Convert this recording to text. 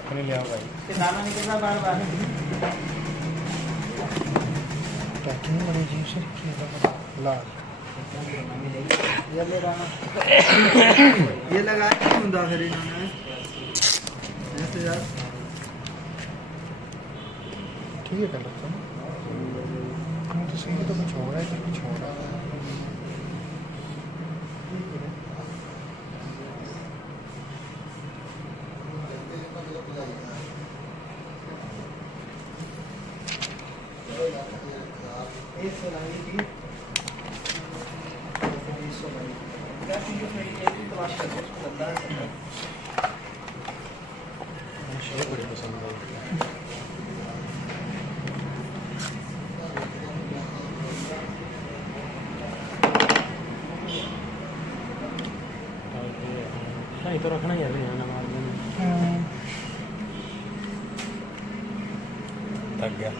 अपने ले आओ भाई। दाना निकलना बार बार पैकिंग बड़ी अजीब से रखी है लाल ये ले रहा ये लगाया नहीं होता फिर इन्होंने ऐसे यार ठीक है कलर तो सही है तो कुछ हो रहा है कुछ हो रहा है मुझे बड़ी पसंद है तो रखना ही है थक गया।